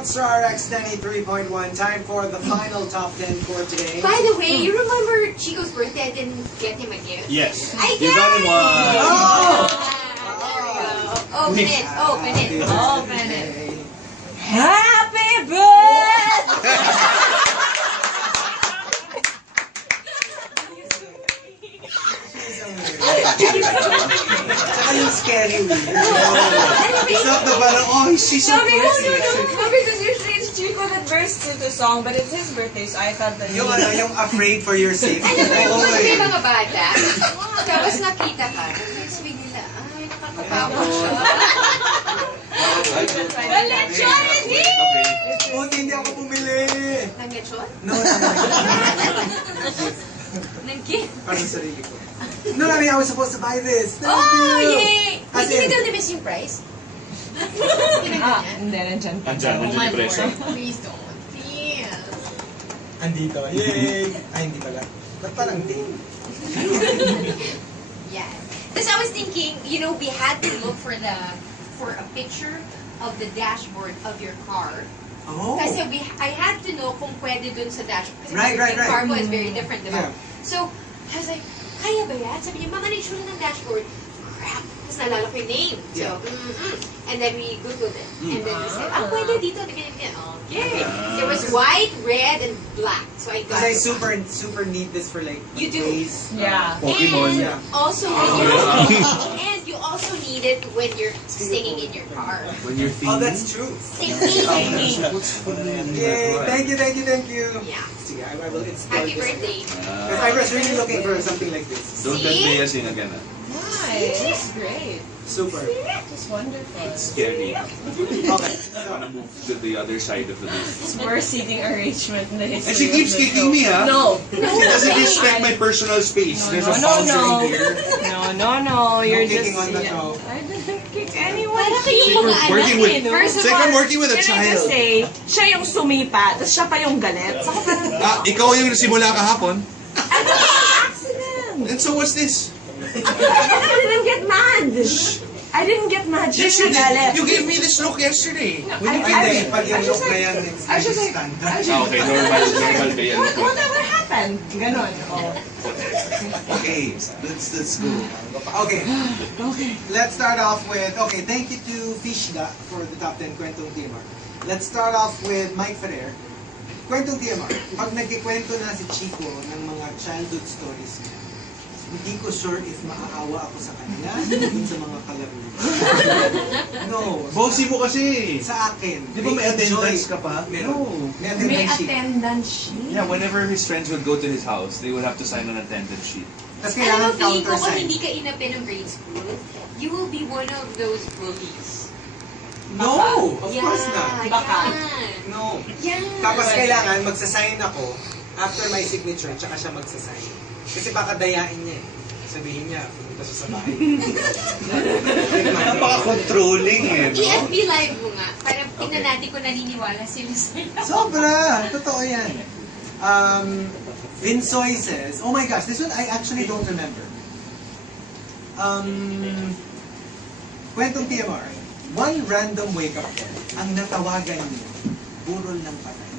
Monster RX 93.1. Time for the final top 10 for today. By the way, you remember Chico's birthday? I didn't get him a gift. Yes. I You got him one. Oh! There we go. Open it. Open it. Open it. Happy birthday! Tsaka yung scary weird. It's not the parang, oh, she's so Sabi ko, crazy. no, because usually it's Chico that bursts into song, but it's his birthday, so I thought that Yung ano, yung afraid for your safety. Alam mo, Oh, may eh. mga bata. Tapos nakita ka. Yung sweet nila. Ay, nakakapagod siya. the lechon is here! Buti hindi ako bumili. Nang lechon? No, Nang gift? parang sarili ko. No, I mean, I was supposed to buy this. Thank Oh, you. yay! As Hindi in- ka na miss yung price? Hindi, nandyan pa. Andyan Oh yung my presyo. Lord. Please don't. Please. Andito. Yay! Ay, hindi pala. Ba't parang hindi? Yeah. Because I was thinking, you know, we had to look for a picture of the dashboard of your car. Oh. Kasi I had to know kung pwede dun sa dashboard. Kasi Right, right, yung right. car mo is very different, diba? Yeah. So, I was like, kaya ba yan? Sabi niya, mga nagsura ng dashboard. Crap. Tapos nalala ko yung name. So, Yeah. And then we Googled it. And then we said, pwede dito. Okay. There was white, red, and black. So I got Because I the super need this for like You do. days. Yeah. Pokemon. Yeah. Also, and you also need it when you're singing in your car. When you're Oh, feeling. that's true. Singing. Yay! Thank you, thank you, thank you. Yeah. Sige, I will install Happy this. birthday. Because I was really looking for something like this. Don't let See? Bea sing again. Nice. It's great. Super. It's wonderful. It's scary. Okay. I wanna move to the other side of the booth. It's worst seating arrangement in the history And she keeps of the kicking show. me, huh? No. She doesn't respect my personal space. There's a boundary here. No. You're just... kicking on the show. I didn't kick anyone. Para kayo yung mga anak Working with- eh, no? First of It's like I'm all, working with a can I just child. say, siya yung sumipa, tapos siya pa yung galit. So, ako parang, Ah, ikaw yung simula kahapon. accident! And so what's this? I didn't get mad. I didn't get mad. Siya Yes, you yung galit. did. You gave me this look yesterday. When you I- came Hindi, in. pag yung I just look na like- yan, it's I just like- standard. I just- Ah, okay, normal Bea. Whatever happened? Ganon. Oh. Okay, let's go. Okay, Okay. let's start off with, okay, thank you to Fishga for the top 10 Kwentong TMR. Let's start off with Mike Ferrer. Kwentong TMR, pag nagkikwento na si Chico ng mga childhood stories niya, hindi ko sure if maaawa ako sa kanya dun sa mga kalaro. No. Bossy mo kasi. Sa akin. Di ba may attendance ka pa? Meron. No. May May attendance sheet. attendance sheet. Yeah, whenever his friends would go to his house, they would have to sign an attendance sheet. Tapos Alam mo, kailangan feeling ko kung countersign. hindi ka inapin ng grade school, you will be one of those bullies. No, of course not. Baka. Yan. No. Yan. Tapos kailangan magsasign ako after my signature, tsaka siya magsasign. Kasi baka dayain niya eh. Sabihin niya, pumunta siya sa bahay. Napaka-controlling eh, no? EFB live mo nga. Para tingnan natin kung naniniwala sila sa'yo. Sobra! Totoo yan. Vinsoy says, oh my gosh, this one I actually don't remember. Kwentong TMR. One random wake-up call, ang natawagan niyo, burol ng patay.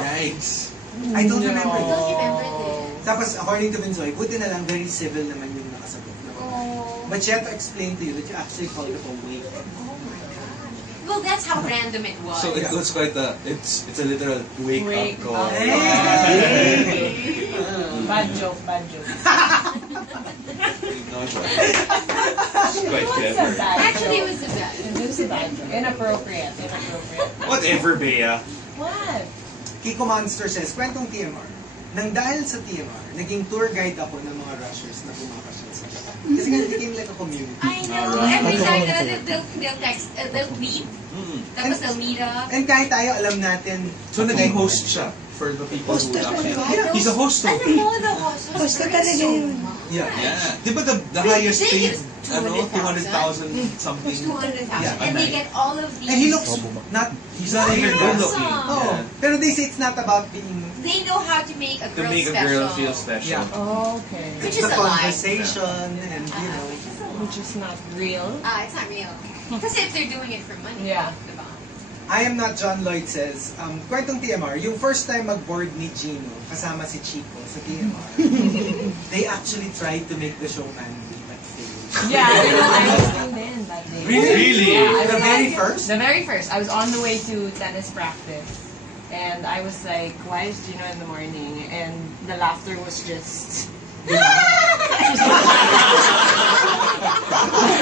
Yikes. I don't remember. I don't remember this. Tapos, according to Vinsoy, buti na lang, very civil naman yung nakasagot. Oh. But she had to explain to you that you actually called it a wake. Oh my gosh. Well, that's how random it was. So it was quite a, it's a literal wake Wake up call. up. Hey! Bad joke, bad joke. No, it's quite What's a clever. bad Actually, it joke? was the best. It was a bad joke. Inappropriate. Whatever, Bea. What? Kiko Monster says, kwentong TMR. Nang dahil sa TMR, naging tour guide ako ng mga rushers na bumakasyal sa Japan. Kasi nga, it became like a community. I know. Every time they'll text, they'll meet. Tapos they'll meet up. And kahit tayo, alam natin. So naging host siya for the people who actually. Yeah. He's a host. Ano mo, the host? Gusto talaga yun. Yeah. Yeah. Di ba the highest They paid, get ano, 200,000 200,000 something? 200,000. Yeah. And they get all of these. And he looks not, He's not even good looking. oh. Yeah. Pero they say it's not about being, They know how to make a To girl make a special. girl feel special. Yeah. Okay. Which it's is the a lie. conversation and, you know. Which is not real. It's not real. Kasi if they're doing it for money, Yeah. diba? I am not John Lloyd says, kwentong TMR, yung first time mag-board ni Gino kasama si Chico sa TMR, they actually tried to make the show manly but failed. Yeah, I was tuned in that day. Really? Yeah, I The was very like- first? The very first. I was on the way to tennis practice. And I was like, why is Gino in the morning? And the laughter was just...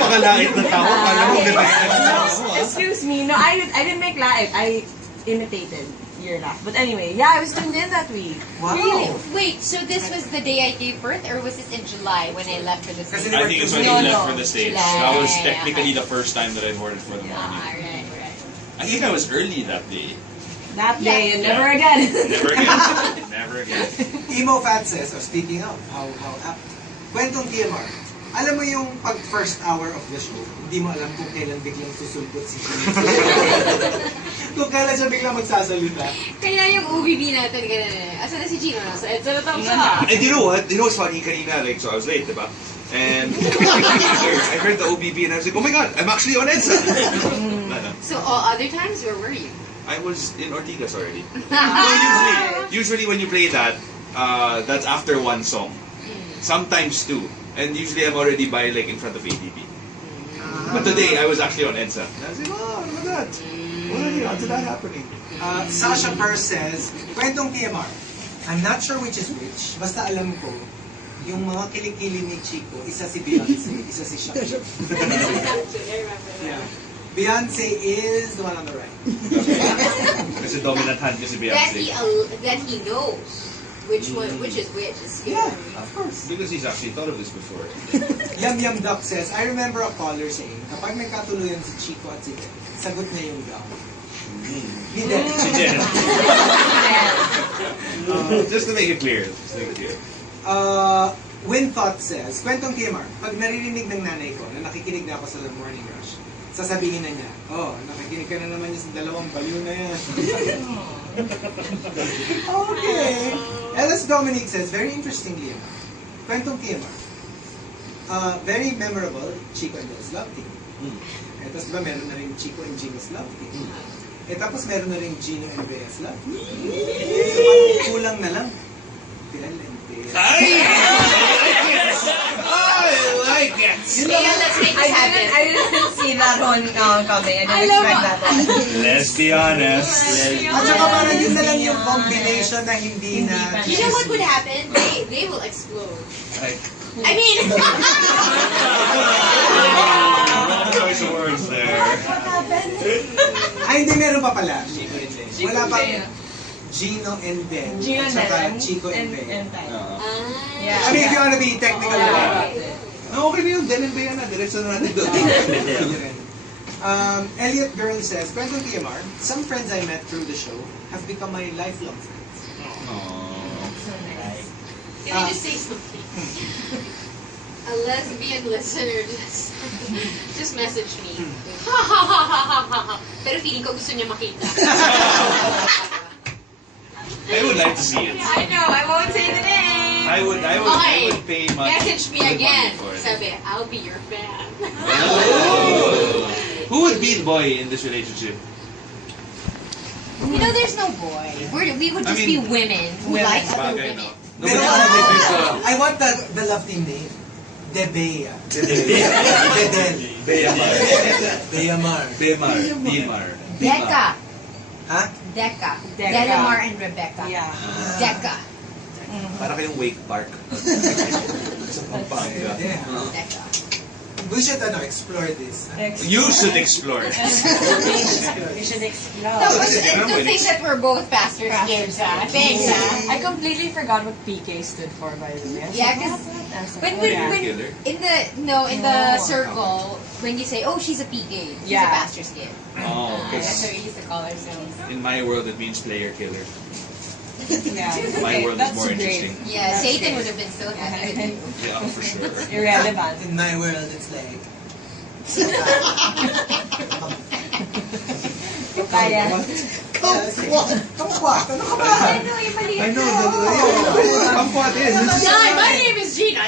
Pakalait na tao. Kala mo ganda yung tao. Excuse me. No, I didn't make laugh. I imitated your laugh. But anyway, yeah, I was tuned in that week. Wow! Really? Wait, so this was the day I gave birth, or was this in July when I left for the Kasi States? I think it's when No, you left no. for the States. July. That was technically the first time that I boarded for the morning. Alright. I think I was early that day. That day and Yeah. never again. Never again. Never again. Emo Fat says, speaking of, how apt. Kwentong TMR, alam mo yung pag first hour of the show, hindi mo alam kung kailan biglang susulpot si Gino. Kung kailan siya biglang magsasalita. Kaya yung OBB natin, ganun eh. Asa na si Gino na? So, EDSA na tapos And you know what? You know what's funny kanina? Like, so I was late, diba? And I heard the OBB and I was like, oh my god, I'm actually on EDSA. So, all other times, where were you? I was in Ortigas already. No, usually when you play that, that's after one song. Sometimes two. And usually I'm already by like in front of ADB. But today I was actually on EDSA. And I was like, oh, look at that. Why? How's that happening? Sasha Purse says, kwentong TMR, I'm not sure which is which, basta alam ko, yung mga kilikili ni Chico, isa si Beyonce, isa si Shakira. Yeah. Beyonce is the one on the right. Kasi dominant hand kasi That Beyonce. he knows which is which. Yeah, of course. Because he's actually thought of this before. Yum Yum Duck says, I remember a caller saying, kapag may katuluyan si Chico at si Jen, sagot niya yung gown. Hindi. Si Jen. Just to make it clear. Win Thought says, kwentong TMR, pag naririnig ng nanay ko na nakikinig na ako sa The Morning Rush, sasabihin na niya, oh, nakikinig ka na naman niya sa dalawang baliw na yan. Okay. Ellis Dominic says, very interestingly, kwentong TMR, very memorable, Chico and Bea's love team. Eh, tapos diba meron na rin Chico and Gino's love team. Eh tapos meron na rin Gino and Bea's love team. So ang kulang na lang, Pilente. I like it! Kaya let's make this happen. I didn't see that one coming. I didn't Alam expect mo. that one. Let's be honest. At saka parang yun na lang yung combination na hindi na... You know what would happen? They will explode. Like, I mean, wrong choice of words there. Ay, hindi, meron pa pala. Chico and Bea. Chico Wala and pa Bea. Gino and Bea. Gino At and saka Bea. Chico and Bea. Yeah. I mean, if you wanna be technical about it. No, okay na yun. Den and Bea na. Diretso na natin doon. Elliot Girl says, kwentong TMR, some friends I met through the show have become my lifelong friends. can I just say something? A lesbian listener just messaged me. Ha ha ha ha ha ha ha. Pero feeling ko gusto niya makita. I would like to see it. I know, I won't say the name. I would pay money. Message me good again. money for it. Sabi, I'll be your fan. Oh. Who would be the boy in this relationship? You know, there's no boy. We would I just mean, be women who like other Bagay, women. no? Pero There's I want the love team name. De Bea. Bea. Bedel. Beamar. Beamar. Beamar. Beamar. Decca. Ha? Decca. Decca. Delamar and Rebecca. Yeah. Decca. Para kayong Wake Park. Sa Pampanga. Yeah. Decca. We should explore this. You should explore it. You should explore. Tapos, kasi to ganun, think that we're both pastors' kids, ah. Thanks, ah. I completely forgot what PK stood for, by the way. Yeah, because when Killer. in the circle, when you say, oh, she's a PK, she's a Yeah. pastor's kid. Oh, That's because what we used to call ourselves. in my world it means player killer. Yeah. My world is That's more great. interesting. Yeah, That's Satan great. would have been so happy with you. Yeah, for sure. Irrelevant. In my world, it's like... Kaya. Kamkwat! Ano ka ba? I know, Kampuat is. Hi, my name is Gina.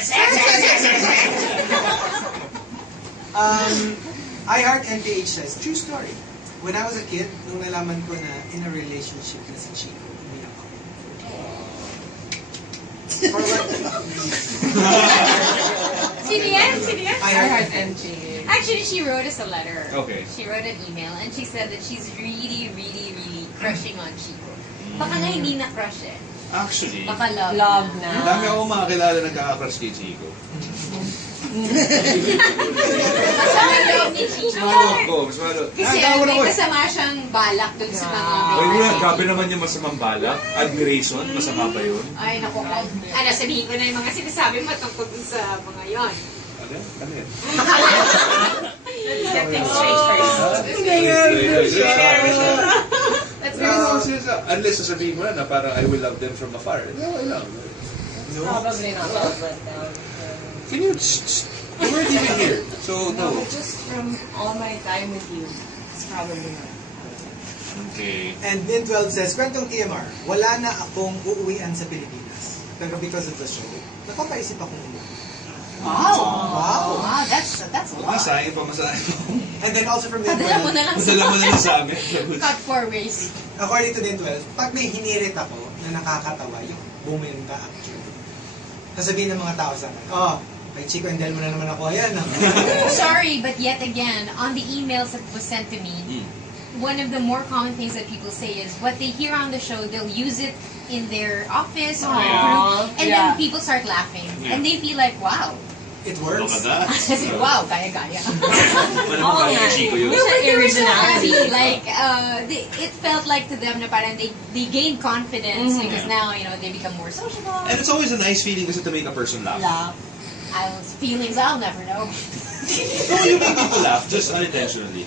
I Heart NPH says, true story. When I was a kid, nung nalaman ko na in a relationship na si Chico, umiyak ako. For what? Sino yan? Sino yan? I Our heard heart empty. Actually, she wrote us a letter. Okay. She wrote an email and she said that she's really, really, really crushing on Chico. Baka nga hindi na crush eh. Actually, Baka love. Love ang na. dami akong makakilala ng kakakrush kay Chico. Masama loob ni Chico. Mas malo. Kasi Tawag may ako eh. masama siyang balak dun sa mga Oy, wala, grabe naman yung masamang balak. Admiration, masama ba yun? Ay, naku. Ano, sabihin ko na yung mga sinasabi mo tungkol dun sa mga yon. Ano? Ano yan? Let's get things straight first. That's No, very unless sasabihin mo na parang I will love them from afar. No, I love. Probably not love, but Can you you weren't even here. So, no, no. but just from all my time with you, it's probably not. Okay. And Din 12 says, kwentong TMR, wala na akong uuwian sa Pilipinas. Pero because of the show, napapaisip akong umuwi. Wow. Wow. Wow, that's a lot. Masayang pa, masayang pa. And then also from Din Padala mo 12, na lang Madala mo na lang sa amin. Cut 4 ways. according to Din 12, pag may hinirit ako na nakakatawa, yung bumenta actually. Sasabihin ng mga tao sa akin, oh, kay Chico and Del mo na naman ako, ayan. Sorry, but yet again, on the emails that was sent to me, one of the more common things that people say is what they hear on the show, they'll use it in their office or Aww, group, and yeah. then people start laughing. Yeah. And they feel like, wow. It Look works. at that. Wow, gaya-gaya. Wala mo kaya kay Chico yun. No, but they were so Originality. happy. Like, it felt like to them na parang they gained confidence because now, you know, they become more sociable. And it's always a nice feeling kasi to make a person laugh. Love. Feelings I'll never know. No, you make people laugh, just unintentionally.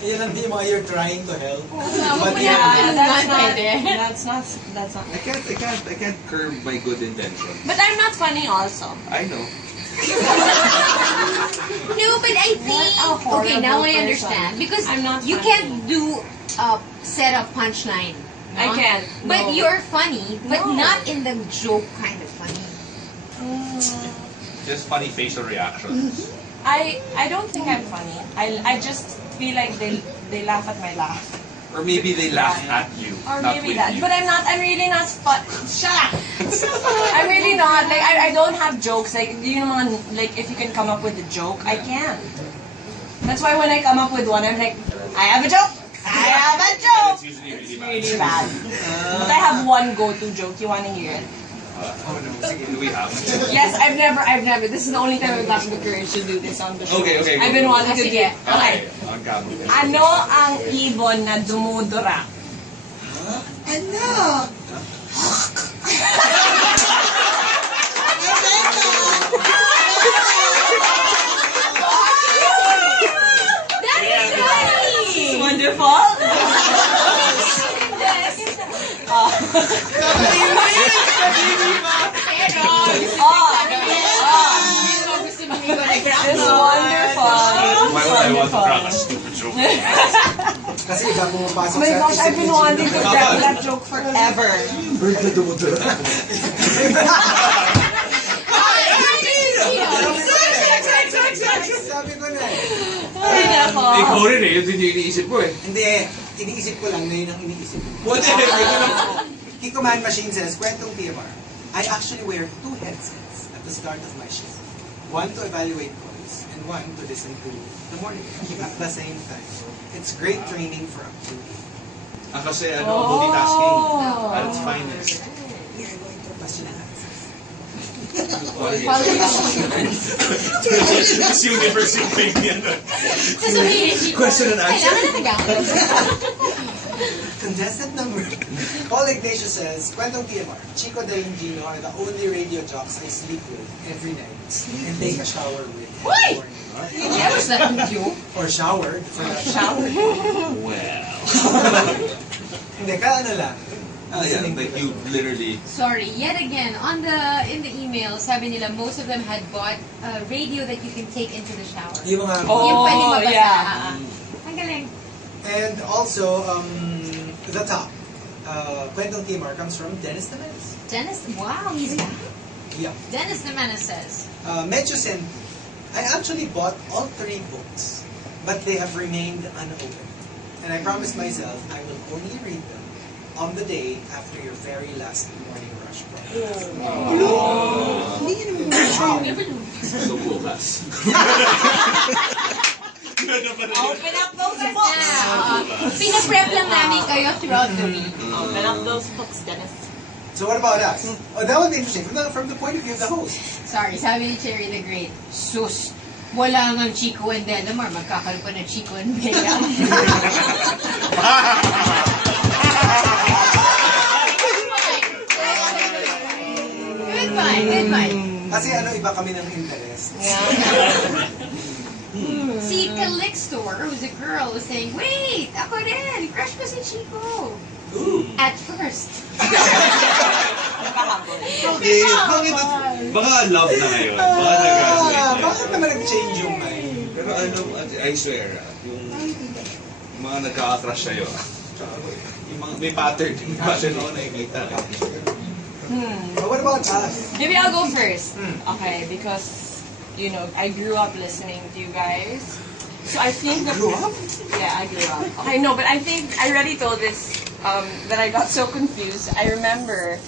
Yan ang mga you're trying to help. But But yeah, yeah, That's not. I can't curb my good intention. But I'm not funny also. I know. No, but I think What a horrible okay, now I person. understand because I'm not you funny. can't do a set of punchline. No? I can. But No. you're funny, but No. not in the joke kind of funny. Just funny facial reactions. I don't think I'm funny. I just feel like they laugh at my laugh. Or maybe they laugh at you, Or not maybe with that. you. But I'm really not fun. Shut up! I'm really not. Like, I don't have jokes. Like, you know, like, if you can come up with a joke, I can. That's why when I come up with one, I'm like, I have a joke! I have a And joke! it's usually really Really bad. bad. But I have one go-to joke. You want to hear it? Oh no. Do we have? Yes, I've never. This is the only time I've gotten the courage to do this on the show. Okay, I've been go. wanting to do it. Okay. On camera. Ano ang ibon na dumudura? Ano? It's wonderful. It's wonderful. Why would I want to crack a stupid joke? Kasi iba pumapasok Oh my sa gosh, isip I've been ni wanting Chico. to crack that joke forever. Bird na dumudura. Sabi ko na eh. Ay, nako. Ikaw rin eh, yun din yung iniisip ko eh. Hindi, iniisip ko lang na yun ang iniisip ko. Whatever. Kiko Man Machine says, kwentong TMR, I actually wear 2 headsets at the start of my shift. One to evaluate calls and one to listen to the morning at the same time. It's great training for a crew. Kasi multitasking. Oh. At its finest. We are going to question and answers. Miss Universe yung thing yan. Question and answer. Kailangan na Tagalog. Contestant number. Paul Ignatius says, kwentong TMR, Chico and Gino are the only radio jocks I sleep with every night and take a shower with every morning. Never slept with you. Or showered. For that Shower. Well. Hindi, ka ano lang. Yeah, like you literally. Sorry, yet again, in the email, sabi nila, most of them had bought a radio that you can take into the shower. Yung mga... Yung pwede mabasa. yeah. Ang galing. And also, the top. Kwentong TMR comes from Dennis Temenes. Dennis, wow, he's back. Yeah. Dennis the Menace says, Medyo senti. I actually bought all 3 books, but they have remained unopened. And I promised myself I will only read them on the day after your very last morning rush. So bukas. Open up those books! Pinaprep lang namin kayo throughout the week. Open up those books, Dennis. So what about us? Oh, that would be interesting from the point of view of the host. Sorry, sabi ni Cherry the Great, sus, wala nga Chico and Delamar, magkakaroon pa ng Chico and Bea. Good mind. Kasi iba kami ng interest. Si Calixto, who's a girl, was saying, wait, ako rin, crush ko si Chico. At first. Okay, baka love na ngayon. Baka nag-graduate na. Bakit naman nag-change yung mind? Pero I swear, yung mga nagkaka-crush sa'yo, yung mga may pattern ako nakikita. But what about us? Maybe I'll go first. Okay, because, I grew up listening to you guys. So I think Grew up? Yeah, I grew up. Okay, no, but I think I already told this, that I got so confused. I remember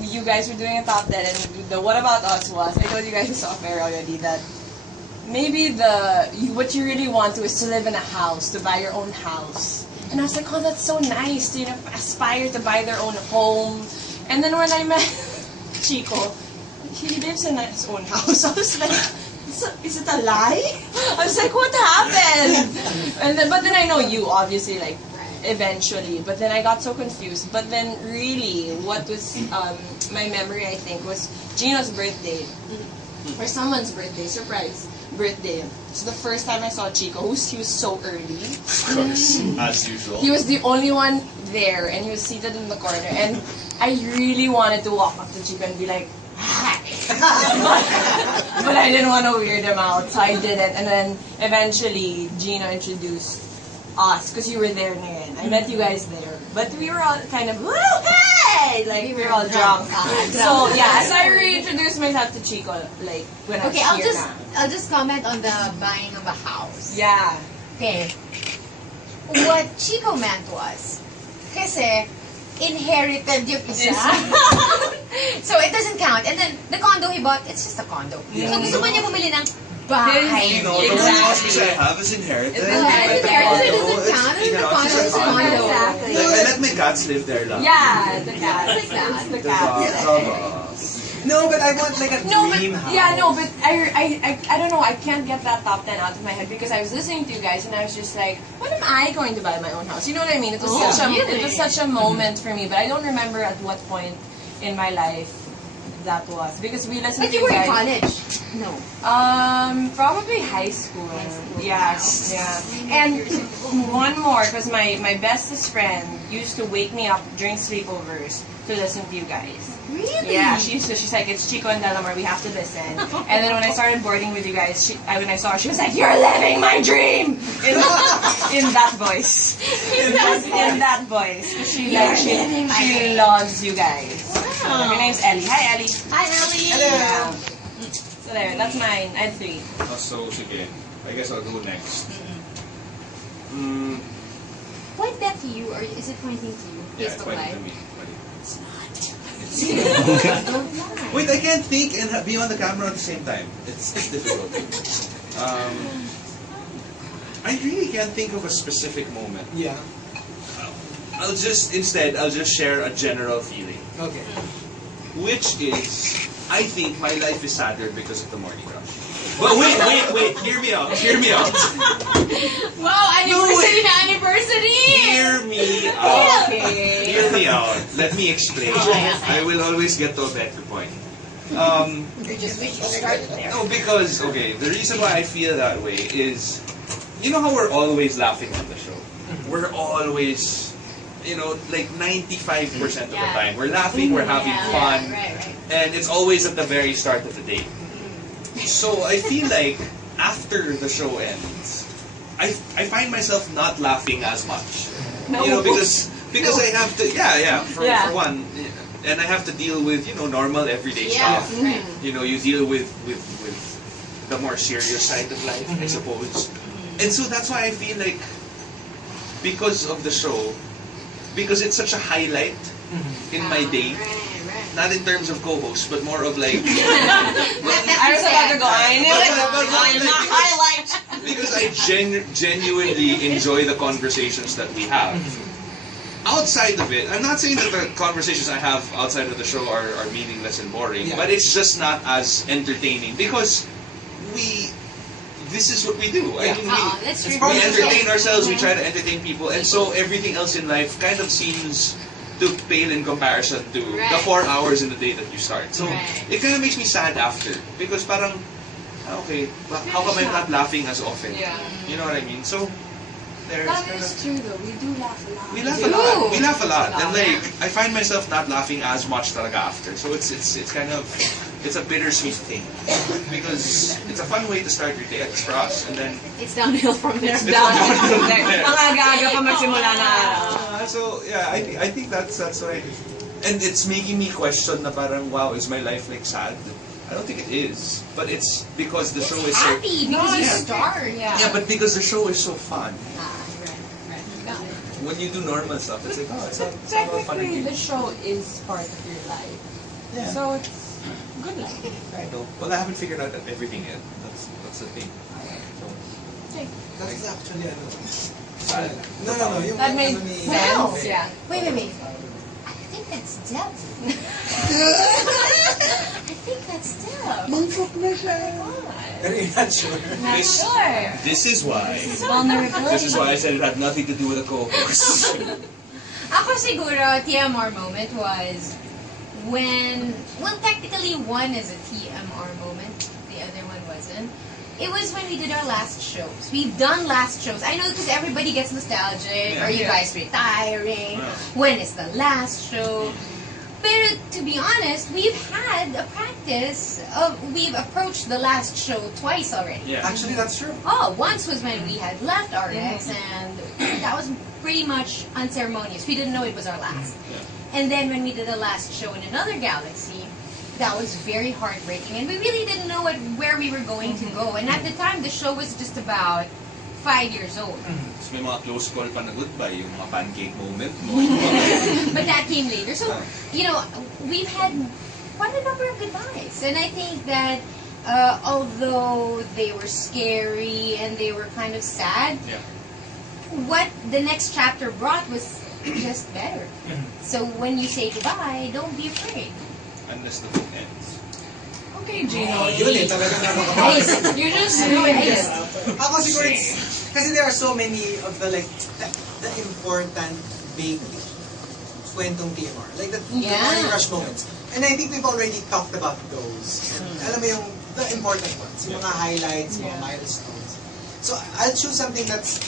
you guys were doing a top 10 and the What About Us was, I told you guys this off air already, that maybe what you really want to is to live in a house, to buy your own house. And I was like, oh, that's so nice to aspire to buy their own home. And then when I met Chico, he lives in his own house. I was like, is it a lie? I was like, what happened? But then I know you, obviously, like, eventually. But then I got so confused. But then really, what was my memory, I think, was Gino's birthday. Or someone's birthday, surprise birthday. So the first time I saw Chico, he was so early. Of course, as usual. He was the only one there, and he was seated in the corner. And I really wanted to walk up to Chico and be like, hi. But I didn't want to weird him out, so I didn't. And then eventually, Gino introduced us, because you were there, Nguyen. I met you guys there. But we were all kind of, woo, hey! Like, we were all drunk. So, yeah, so I reintroduced myself to Chico, like, when I was Okay, here I'll just comment on the buying of a house. Yeah. Okay. What Chico meant was, kasi inherited yung isa. So it doesn't count. And then the condo he bought, it's just a condo. Yeah. So gusto mo niya bumili ng bahay. No, the only house I have is inherited. Inherited, so it doesn't count. And the condo is a condo. Exactly. I let my cats live there lang. Yeah, the cat. Like that. The cat. No, but I want like a dream house. Yeah, no, but I don't know, I can't get that top 10 out of my head because I was listening to you guys and I was just like, when am I going to buy my own house? You know what I mean? It was such a moment for me, but I don't remember at what point in my life that was because we listened But to you were in guys. college. No. Probably high school. Yeah, yeah. And one more, because my bestest friend used to wake me up during sleepovers to listen to you guys. Really? Yeah, she's like, it's Chico and Delamar, we have to listen. And then when I started boarding with you guys, when I saw her, she was like, you're living my dream! In that voice. In that voice. 'Cause she loves you guys. Her name's Ellie. Hi, Ellie. Hi, Ellie. Hello. Yeah. So there, that's mine. I had 3. So, sige. I guess I'll go next. Point that to you, or is it pointing to you? Yeah, it's Facebook pointing to Live. me. It's not. Wait, I can't think and be on the camera at the same time. It's difficult. I really can't think of a specific moment. Yeah. I'll just share a general feeling. Okay. Which is, I think my life is sadder because of the morning rush. But wait, hear me out. Wow, anniversary na anniversary! Hear me out. Okay. Hear me out. Let me explain. I will always get to a better point. You just wish you started there. No, because, okay, the reason why I feel that way is, you know how we're always laughing on the show? We're always, like 95% of the time. We're laughing, we're having fun, Right. and it's always at the very start of the day. So I feel like after the show ends, I find myself not laughing as much. No. Because I have to, for one, and I have to deal with, normal everyday stuff. Right. You deal with the more serious side of life, I suppose. And so that's why I feel like because of the show, because it's such a highlight in my day. Right. Not in terms of co-host, but more of like... I was about to go, I knew it. But My highlight. because I genuinely enjoy the conversations that we have. Outside of it, I'm not saying that the conversations I have outside of the show are meaningless and boring, Yeah. but it's just not as entertaining because this is what we do. I mean, That's true. we entertain ourselves, we try to entertain people, and so everything else in life kind of seems to pale in comparison to the Right. 4 hours in the day that you start. So Right. it kind of makes me sad after because parang, okay, how come I'm not laughing as often? Yeah. You know what I mean? So there's That kind is of... true though. We do laugh a lot. We laugh a do. lot. We laugh a lot, and Yeah. like I find myself not laughing as much talaga after. So it's kind of a bittersweet thing because it's a fun way to start your day for us, and then It's downhill from there. It's downhill from there. Ang aga-aga pa magsimula na araw. so yeah, I think that's why, and it's making me question na parang wow, is my life like sad? I don't think it is, but it's because the show is so Happy because you Yeah. start. yeah, but because the show is so fun. Right. Got it. When you do normal stuff, it's like it's But not a fun technically, game. the show is part of your life. Yeah. So it's good life. I know. Well, I haven't figured out everything yet. That's the thing. So, That's actually ano. sad. No. Yung That made ano ni- sense. Yeah. Wait. I think that's Deb. I think that's Deb. Mangkok na siya. Pero you're not sure. Not This- sure. This is why. Vulnerability. This is why I said it had nothing to do with the co-host. Ako siguro, TMR moment was when, well, technically one is a TMR moment, the other one wasn't. It was when we did our last shows. We've done last shows. I know because everybody gets nostalgic. Yeah. Are you guys retiring? When is the last show? But to be honest, we've had a practice of, we've approached the last show twice already. Yeah. Actually, that's true. Oh, once was when we had left RX, and that was pretty much unceremonious. We didn't know it was our last. And then when we did the last show in another galaxy, that was very heartbreaking, and we really didn't know where we were going to go. And at the time, the show was just about 5 years old. So may mga close call pa na goodbye, yung mga pancake moment mo. But that came later. So, you know, we've had quite a number of goodbyes. And I think that although they were scary and they were kind of sad, Yeah. what the next chapter brought was just better. So when you say goodbye, don't be afraid. Unless the book ends. Okay, Gino. Yun eh, talaga nakakapagod. You just ruined it. Ako siguro it's, kasi there are so many of the like, the important big kwentong TMR. Like the morning rush moments. And I think we've already talked about those. And alam mo yung, the important ones. Yung mga highlights, mga milestones. So I'll choose something that's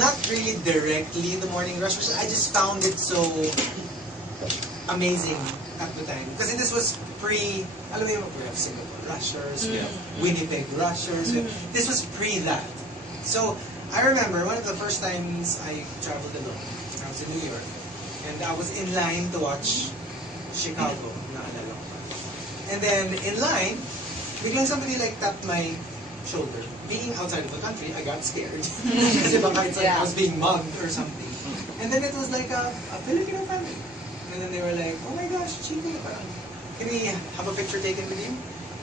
not really directly the morning rush, because I just found it so amazing at the time. Kasi this was alam mo yung, we have Singapore Rushers, we have Winnipeg Rushers, this was pre that. So, I remember one of the first times I traveled alone, I was in New York, and I was in line to watch Chicago, naalala ko pa. And then, in line, biglang somebody like tapped my shoulder. Being outside of the country, I got scared. Kasi baka it's like I was being mugged or something. And then it was like a Filipino family. And then they were like, oh my gosh, Chico, parang, can we have a picture taken with you?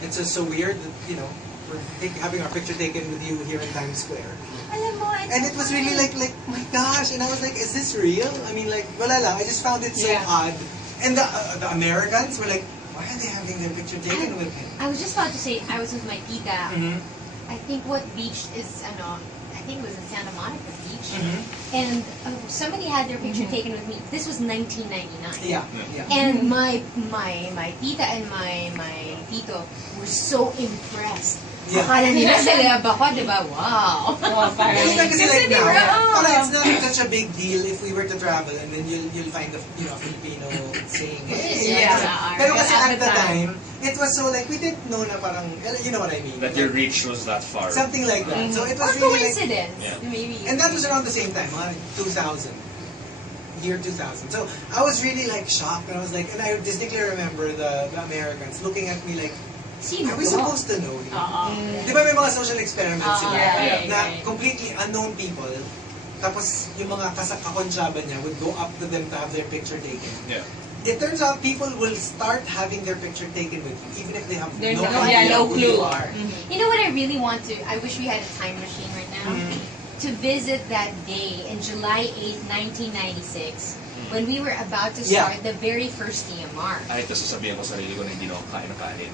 It's just so weird that, you know, we're having our picture taken with you here in Times Square. Alam mo, And it was really like, my gosh, and I was like, is this real? I mean, like, wala lang, I just found it so odd. And the Americans were like, why are they having their picture taken with him? I was just about to say, I was with my tita. Mm-hmm. I think what beach is, I think it was in Santa Monica Beach. Mm-hmm. And somebody had their picture taken with me. This was 1999. Yeah. And my tita and my tito were so impressed. Yeah. Akala nila celeb ako, di ba? Wow. Kasi like Kasi now, they were, parang it's not such a big deal if we were to travel and then you'll find a Filipino saying, hey. Yeah. Pero kasi At at the the time, it was so like, we didn't know na parang, you know what I mean? That your reach was that far. Something like that. So it Or was really like, coincidence. Yeah. Maybe. and that was around the same time, mga 2000. Year 2000. So I was really like shocked, and I was like, and I distinctly remember the Americans looking at me like, Sino are we to? supposed to know you? Di ba may mga social experiments sila Yeah, na right. completely unknown people tapos yung mga kakonsyaba niya would go up to them to have their picture taken. Yeah. It turns out people will start having their picture taken with you, even if they have There's no no- idea yeah, no who clue. you are. You know what I really want to? I wish we had a time machine right now. To visit that day in July 8, 1996, when we were about to Yeah. start the very first TMR. Ay, ito sasabihin ko sa sarili ko na hindi na ako kain ng kanin.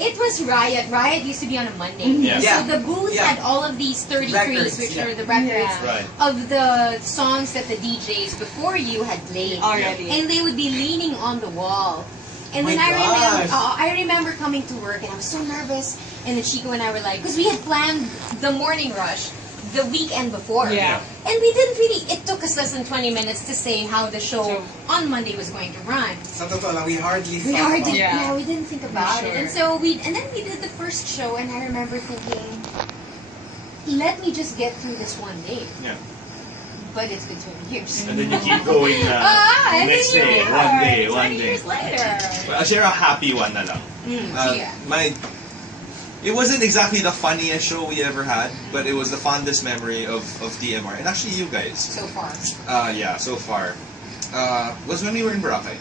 It was Riot. Riot used to be on a Monday. Yeah. Yeah. So the booth Yeah. had all of these 33s, Records, which yeah. are the records Yeah. Right. of the songs that the DJs before you had played. Already. And they would be leaning on the wall. And My then gosh. I remember coming to work and I was so nervous. And then Chico and I were like, because we had planned the morning rush the weekend before. Yeah. And we didn't really, it took us less than 20 minutes to say how the show So- on Monday was going to run. Sa totoo lang, we hardly We thought hardly, about Yeah. we didn't think about it. Sure. And so and then we did the first show and I remember thinking, let me just get through this one day. Yeah. But it's been 20 years. And then you keep going na. And Next then day, you one are, day, 20 one day. years later. Well, I'll share a happy one na lang. Yeah. It wasn't exactly the funniest show we ever had, but it was the fondest memory of TMR. And actually you guys. So far. Yeah, so far. Was when we were in Boracay.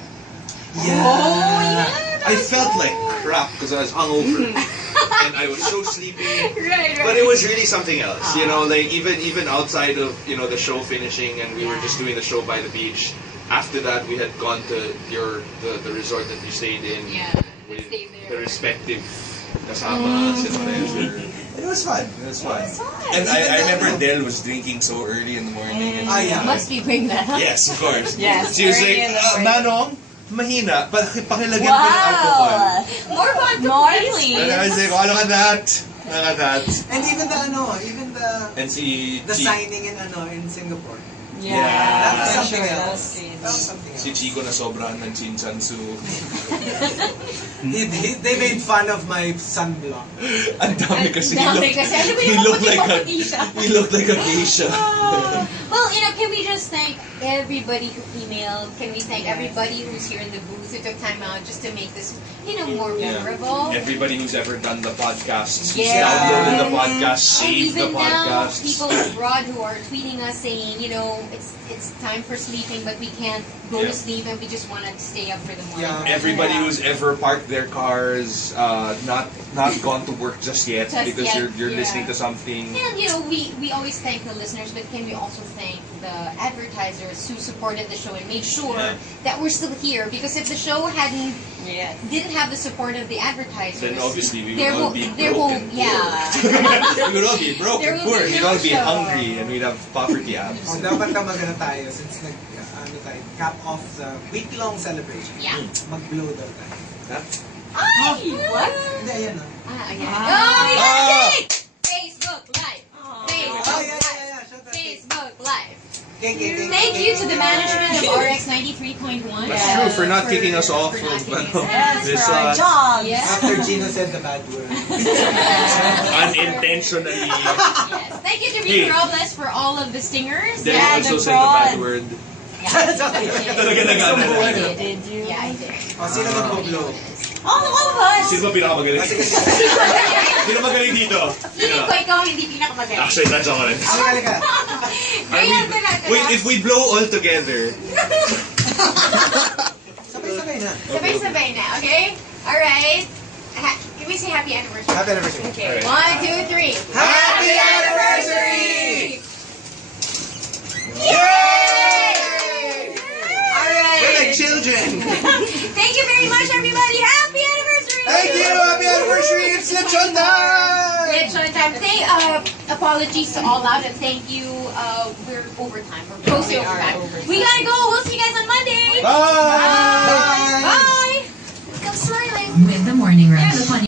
Yeah. I felt like crap because I was hungover. And I was so sleepy. Right. But it was really something else, you know, like even outside of, you know, the show finishing and we were just doing the show by the beach. After that, we had gone to the resort that we stayed in Yeah. with Stayed the there. respective kasamas and whatever. It was fun. It was fun. And I remember Del was drinking so early in the morning. And Ah, yeah. Must be bring that up. yes, of course. Yes, She was early like, in the morning. Manong, mahina, pakilagyan ko ng alcohol. More vodka, More, please. And I was like, oh, look at that. Look at that. And even the And si signing in Singapore. Yeah. That was Yeah. something Sure, else. that's crazy. That was something else. Si Chico na sobrang ng chinchansu. They made fun of my sunblock. Ang dami kasi. Ang dami kasi. Ano ba He yung looked like a puti-puti siya? he looked like a geisha. Well, you know, can we just thank everybody who emailed? Can we thank everybody who's here in the booth who took time out just to make this, you know, more memorable? Everybody who's ever done the podcast, who's Yeah. downloaded the podcast, And saved the even now, podcast. people abroad who are tweeting us saying, you know, it's time for sleeping, but we can't go to Yeah. sleep, and we just want to stay up for the morning. Yeah. Everybody who's ever parked their cars, not gone to work just yet Just because yet, you're yeah. listening to something. And you know, we always thank the listeners, but can we also thank the advertisers who supported the show and made sure Yeah. that we're still here? Because if the show Yeah. didn't have the support of the advertisers, Then obviously we there would all won't- be there broken. won't, yeah. We would all be broke There and will poor. be We'd no all be show. hungry and we'd have poverty Oh, abs. dapat na magana tayo since cap off the week-long celebration. Yeah. Mag-blow daw tayo. Ay! What? Hindi, ayan na. Ayan. Ah. Oh, we got Ah. it! Facebook Live. Facebook Oh, Live. yeah. Show that. Facebook Live. Okay. Thank you to the management of RX 93.1. That's Yeah. true for not kicking us off for from not kicking us ano, off. Yes, this for our jobs. Yeah. After Gino said the bad word. unintentionally. Yes. Thank you to Rico Robles for all of the stingers. Then Yeah, also the said the bad fraud. word. Talaga nagana. Did you? Yeah, I did. O, sino mag-blow? All of us. Sino ba pinakamagaling? Sige. Sino magaling dito? Feeling ko ikaw hindi pinakamagaling. Actually, that's all it is. Halika. Ganyan ka na. Wait, if we blow all together, Sabay-sabay na. Sabay-sabay na, okay? Alright. Can we say happy anniversary? Happy anniversary. Okay, Alright. 1, 2, 3. Happy anniversary! Yay! Alright. we're like children. Thank you very much, everybody. Happy anniversary! Thank you, happy anniversary. It's lechon time. It's showtime. Apologies to all out and thank you. We're overtime. We're close to We are overtime. overtime. We gotta go